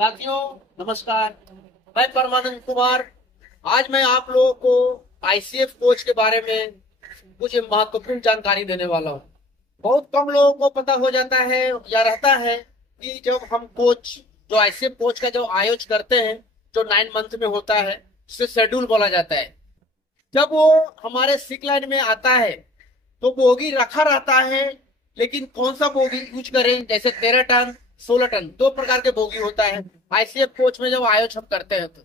साथियों नमस्कार। मैं परमानंद कुमार। आज मैं आप लोगों को आईसीएफ कोच के बारे में कुछ महत्वपूर्ण जानकारी देने वाला हूँ। बहुत कम लोगों को पता हो जाता है या रहता है कि जब हम कोच जो आईसीएफ कोच का जो आयोजन करते हैं, जो 9 मंथ में होता है, उसे शेड्यूल बोला जाता है। जब वो हमारे सिक लाइन में आता है तो बोगी रखा रहता है, लेकिन कौन सा बोगी यूज करें, जैसे 13 टन 16 टन, दो प्रकार के बोगी होता है आईसीएफ कोच में जब आयोजन हम करते हैं तो।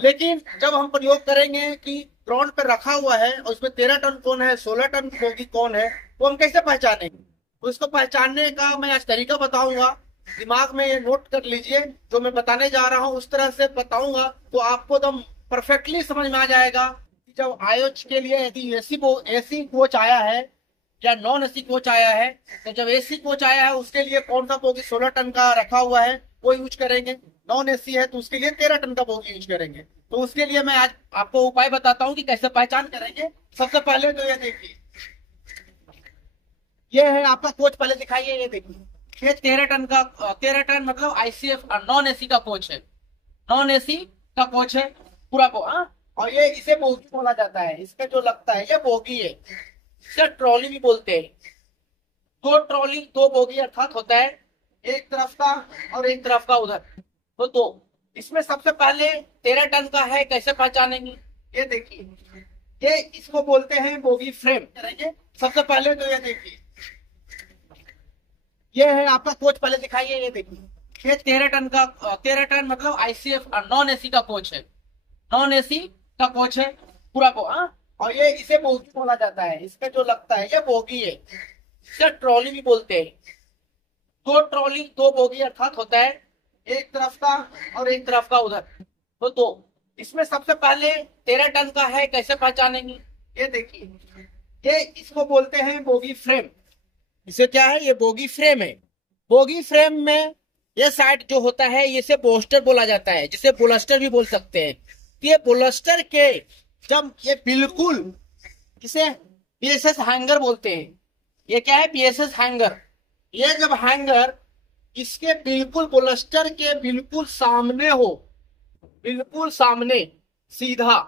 लेकिन जब हम प्रयोग करेंगे कि ग्राउंड पे रखा हुआ है और उसमें 13 टन कौन है, 16 टन बोगी कौन है, वो हम कैसे पहचानेंगे? तो इसको पहचानने का मैं आज तरीका बताऊंगा। दिमाग में नोट कर लीजिए, जो मैं बताने जा रहा हूँ उस तरह से बताऊंगा तो आपको एकदम परफेक्टली समझ में आ जाएगा। जब आयोजन के लिए यदि एसी कोच आया है या नॉन एसी कोच आया है, तो जब एसी कोच आया है उसके लिए कौन सा बोगी 16 टन का रखा हुआ है वो यूज करेंगे। नॉन एसी है तो उसके लिए 13 टन का बोगी यूज करेंगे। तो उसके लिए मैं आज आपको उपाय बताता हूँ कि कैसे पहचान करेंगे। सबसे पहले तो ये देखिए, ये है आपका कोच। पहले दिखाइए, ये देखिए, ये 13 टन का 13 टन मतलब आईसीएफ नॉन एसी का कोच है। नॉन एसी का कोच है पूरा को, हाँ। और ये इसे बोगी बोला जाता है। इसका जो लगता है ये बोगी है, इसे ट्रॉली भी बोलते हैं। दो ट्रॉली दो बोगी अर्थात होता है, एक तरफ का और एक तरफ का उधर, तो दो। इसमें सबसे पहले 13 टन का है, कैसे पहचानेंगे? ये देखिए, ये इसको बोलते हैं बोगी फ्रेम। सबसे पहले तो ये देखिए, ये है आपका कोच। पहले दिखाइए, ये देखिए, ये 13 टन का 13 टन मतलब आईसीएफ नॉन एसी का कोच है। नॉन एसी का कोच है पूरा को, हाँ। और ये इसे बोगी बोला जाता है। इसका जो लगता है ये बोगी है, इसे ट्रॉली भी बोलते हैं। दो ट्रॉली दो बोगी अर्थात होता है, एक तरफ का और एक तरफ का उधर, तो दो। इसमें सबसे पहले 13 टन का है, कैसे पहचानेंगे? ये देखिए, ये इसको बोलते हैं बोगी फ्रेम। इसे क्या है? ये बोगी फ्रेम है। बोगी फ्रेम में ये साइड जो होता है इसे बोस्टर बोला जाता है, जिसे बोलस्टर भी बोल सकते हैं। तो ये बोलस्टर के जब ये बिल्कुल, इसे पीएसएस हैंगर बोलते हैं। ये क्या है? PSS hanger. ये जब हैंगर इसके बिल्कुल बोलस्टर के बिल्कुल सामने हो, बिल्कुल सामने सीधा,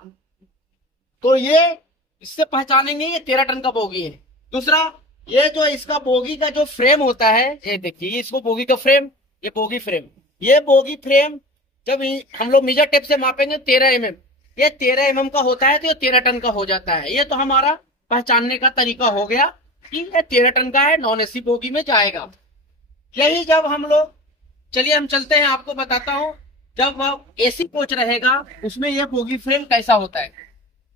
तो ये इससे पहचानेंगे ये 13 टन का बोगी है। दूसरा, ये जो इसका बोगी का जो फ्रेम होता है, ये देखिए, ये इसको बोगी का फ्रेम, ये बोगी फ्रेम। ये बोगी फ्रेम जब हम लोग मीजर टेप से मापेंगे 13 mm, ये 13 mm का होता है तो ये 13 टन का हो जाता है। ये तो हमारा पहचानने का तरीका हो गया कि ये 13 टन का है, नॉन एसी बोगी में जाएगा। यही जब हम लोग, चलिए हम चलते हैं, आपको बताता हूँ जब एसी कोच रहेगा उसमें ये बोगी फ्रेम कैसा होता है।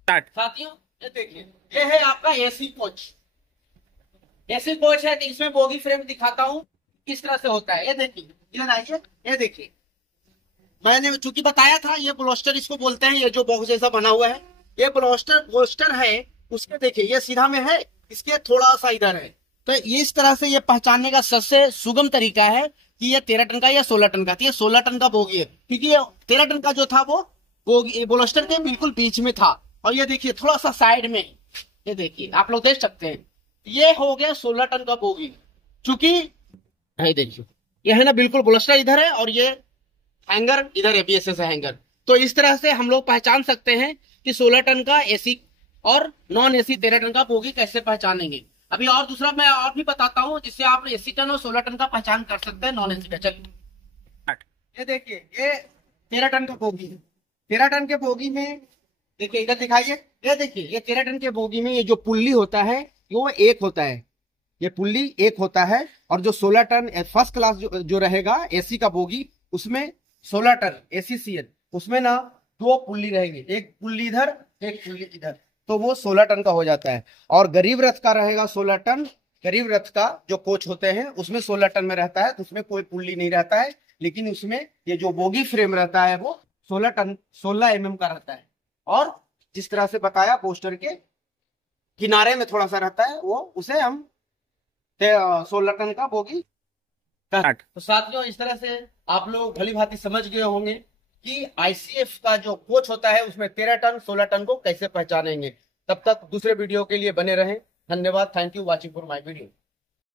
साथियों ये देखिए, ये है आपका एसी कोच। एसी कोच है तो इसमें बोगी फ्रेम दिखाता हूँ किस तरह से होता है। ये देखिए, इधर आइए, ये देखिए, मैंने चूंकि बताया था ये ब्लोस्टर इसको बोलते हैं। ये जो बॉक्स जैसा बना हुआ है ये ब्लोस्टर है। उसके देखिए, ये सीधा में है, इसके थोड़ा सा इधर है। तो इस तरह से ये पहचानने का सबसे सुगम तरीका है कि ये 13 टन का या 16 टन का। तो ये 16 टन का बोगी है, क्योंकि ये 13 टन का जो था वो बोगी ब्लोस्टर के बिल्कुल बीच में था। और ये देखिए थोड़ा सा साइड में, ये देखिए आप लोग देख सकते हैं, ये हो गया 16 टन का बोगी। चूंकि ये देखिए, ये है ना, बिल्कुल ब्लोस्टर इधर है और ये हैंगर इधर है, बीएसएस हैंगर। तो इस तरह से हम लोग पहचान सकते हैं कि 16 टन का एसी और नॉन एसी 13 टन का बोगी कैसे पहचानेंगे। अभी और दूसरा मैं और भी बताता हूँ जिससे आप एसी टन और 16 टन का पहचान कर सकते हैं, नॉन एसी का। चलिए, ये देखिए, ये 13 टन का बोगी है। 13 टन के बोगी में देखिए, इधर दिखाइए, ये देखिए, ये 13 टन के बोगी में ये जो पुल्ली होता है वो एक होता है। ये पुल्ली एक होता है। और जो 16 टन फर्स्ट क्लास जो रहेगा एसी का बोगी, उसमें 16 टन एसीसीएल, उसमें ना दो पुल्ली रहेंगे, एक पुल्ली इधर एक पुल्ली इधर, तो वो 16 टन का हो जाता है। और गरीब रथ का रहेगा 16 टन। गरीब रथ का जो कोच होते हैं उसमें 16 टन में रहता है, तो उसमें कोई पुल्ली नहीं रहता है, लेकिन उसमें ये जो बोगी फ्रेम रहता है वो 16 टन 16 mm का रहता है। और जिस तरह से बताया, पोस्टर के किनारे में थोड़ा सा रहता है, वो उसे हम 16 टन का बोगी। तो साथियों इस तरह से आप लोग भली भांति समझ गए होंगे कि आईसीएफ का जो कोच होता है उसमें 13 टन 16 टन को कैसे पहचानेंगे। तब तक दूसरे वीडियो के लिए बने रहें। धन्यवाद। Thank you watching for my video.